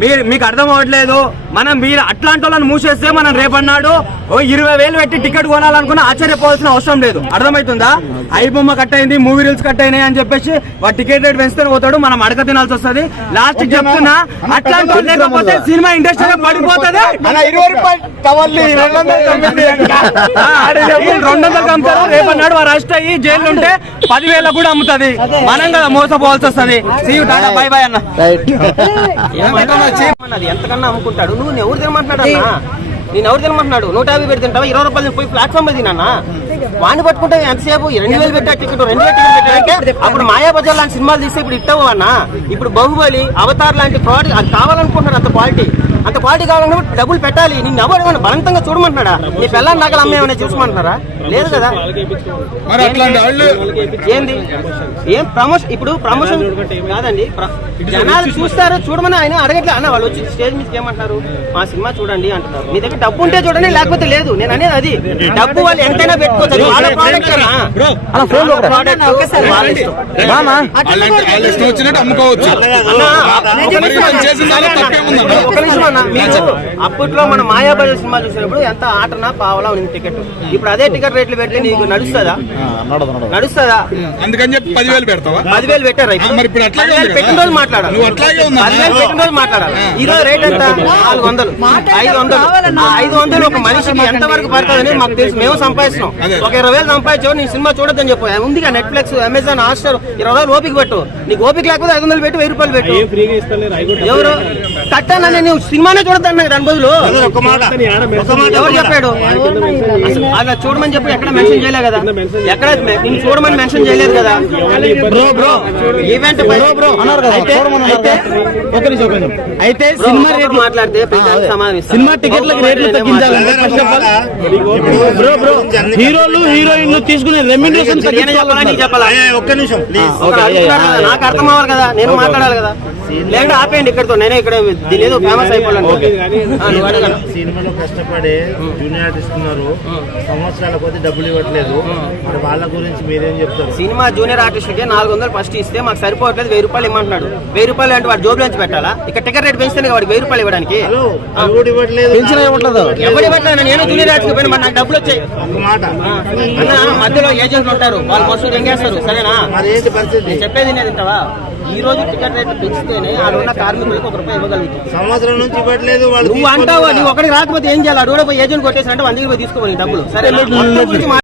మీరు మీకు అర్థం అవ్వట్లేదు. మనం మీరు అట్లాంటి వాళ్ళని మూసేస్తే మనం రేపన్నాడు ఓ ఇరవై వేలు పెట్టి టికెట్ కొనాలనుకున్న ఆశ్చర్యపోవాల్సిన అవసరం లేదు. అర్థమవుతుందా ఐ బొమ్మ కట్ అయింది మూవీ రీల్స్ కట్ అయినాయి అని చెప్పేసి వాడు టికెట్ రేట్ పెంచుతూనే పోతాడు మనం అడగ తినాల్సి వస్తుంది. లాస్ట్ చెప్తున్నా అట్లాంటి వాళ్ళు లేకపోతే సినిమా ఇండస్ట్రీ పడిపోతుంది. రెండు వందలు అమ్ముతారు రేపన్నాడు వారు అరెస్ట్ అయ్యి జైలు ఉంటే పదివేలకు కూడా అమ్ముతుంది. మనం కదా మోసపోవాల్సి వస్తుంది. సీ టాటా బై బై అన్న. అది ఎంతకన్నా అమ్ముకుంటాడు? నువ్వు ఎవరు తినమంటున్నాడు అన్న? నేను ఎవరు తినమంటున్నాడు నూట యాభై పెట్టి తింటావా? ఇరవై రూపాయలు పోయి ప్లాట్ఫామ్ మీద తిన్నా వాడిని పట్టుకుంటే ఎంతసేపు? రెండు వేలు పెట్టా టికెట్ రెండు వేలు టికెట్ పెట్టాడంటే అప్పుడు మాయాబజార్ లాంటి సినిమాలు తీస్తే ఇప్పుడు ఇట్టవు అన్న? ఇప్పుడు బాహుబలి అవతార్ లాంటి ప్రోడక్ట్ అది కావాలనుకుంటున్నాడు అంత క్వాలిటీ అంత క్వాలిటీ కావాలన్నప్పుడు డబ్బులు పెట్టాలి. నిన్ను ఎవరు ఏమైనా బలవంతంగా చూడమంటున్నాడా? నీ పిల్లలు నగలు అమ్మేమైనా చూసమంటున్నారా లేదు కదా. ఏంది? ఏం ప్రమోషన్ ఇప్పుడు ప్రమోషన్ కాదండి. జనాలు చూస్తారు చూడమని ఆయన అడగట్లే. అన్న వాళ్ళు వచ్చి స్టేజ్ మీదకి ఏమంటారు మా సినిమా చూడండి అంటున్నారు. మీ దగ్గర డబ్బు ఉంటే చూడండి లేకపోతే లేదు. నేను అనేది అది. డబ్బు వాళ్ళు ఎంతైనా పెట్టుకోవచ్చు. వాళ్ళ అమ్ముకోవచ్చు. అన్న, ఒక నిమిషం అన్న, మీరు అప్పట్లో మన మాయాబజార్ సినిమా చూసినప్పుడు ఎంత ఆటనా పావలా ఉంది టికెట్. ఇప్పుడు అదే టికెట్ రేట్లు పెట్టి నీకు నడుస్తుందా? నడుస్తుందా? అందుకని చెప్పి పదివేలు పెడతావా? పదివేలు పెట్టారా పదివేలు పెట్టిన? రోజు మాట్లాడాలి? పదివేలు పెట్టిన రోజు మాట్లాడాలి. ఈ రోజు రేట్ ఎంత? నాలుగు వందలు. ఐదు వందలు. ఐదు వందలు ఒక మనిషికి ఎంత వరకు పడుతుందని మాకు తెలుసు. మేము సంపాదిస్తున్నాం. ఒక ఇరవై వేలు సంపాదించావు నీ సినిమా చూడొద్దని చెప్పు. ఉందిగా నెట్ఫ్లిక్స్ అమెజాన్ హాట్స్టార్ ఇరవై రోజులు ఓపిక పెట్టు. నీకు ఓపిక లేకపోతే ఐదు వందలు పెట్టి వెయ్యి రూపాయలు పెట్టు. ఎవరు? కట్టానని నువ్వు సినిమానే చూడొద్దన్న దాని బదులు. ఎవరు చెప్పాడు? అసలు అలా చూడమని చెప్పి ఎక్కడ మెన్షన్ చేయలే కదా? ఎక్కడ నేను చూడమని మెన్షన్ చేయలేదు కదా? Bro bro. Event bro bro. అయితే అయితే సినిమా సినిమా రేట్లు మాట్లాడితే. సినిమా టికెట్లకు రేట్లు తగ్గించాలంటే first of all bro bro హీరోలు హీరోయిన్లు తీసుకునే రెమ్యూనరేషన్ నేనే చెప్పాలా ఒక్క నిమిషం నాకు అర్థం అవ్వాలి కదా నేను మాట్లాడాలి కదా. లేదంటే ఆపేయండి ఇక్కడతో. నేనే ఇక్కడ దీని ఏదో ఫేమస్ అడగను? సినిమాలో కష్టపడి జూనియర్ ఆర్టిస్ట్ ఉన్నారు. సంవత్సరాల కొద్ది డబ్బులు ఇవ్వట్లేదు. మరి వాళ్ళ గురించి మీరేం చెప్తారు? సినిమా జూనియర్ ఆర్టిస్ట్కి నాలుగు వందలు ఫస్ట్ ఇస్తే మాకు సరిపోవట్లేదు వెయ్యి రూపాయలు ఇమ్మంటున్నాడు. వెయ్యి రూపాయలు అంటే వాడు జోబులో నుంచి పెట్టాలా? ఇక్కడ టికెట్ రేట్ పెంచితేనే వాడికి వెయ్యి రూపాయలు ఇవ్వడానికి. ఎవరు ఇవ్వట్లేదు? నేను జూనియర్ ఆర్టిస్ట్ పోయినా మరి నాకు డబ్బులు వచ్చాయి. ఒక మాట. మధ్యలో ఏజెంట్లు ఉంటారు. వాళ్ళు మనుషులు ఎంగేస్తారు సరేనా? మరి ఏంటి పరిస్థితి? నేను చెప్పేది నేను తింటావా ఈ రోజు టికెట్ రేట్లు పెంచితేనే ఆడ ఉన్న కార్మికులకు ఒక రూపాయి ఇవ్వగలుగుతాం. సంవత్సరం నుంచి ఇవ్వట్లేదు వాళ్ళు నువ్వు అంటావు? నువ్వు ఒకరికి రాకపోతే ఏం చేయాలి? అడుగు పోయి ఏజెంట్ కొట్టేసి అంటే వంద పోయి తీసుకోవాలి డబ్బులు. సరే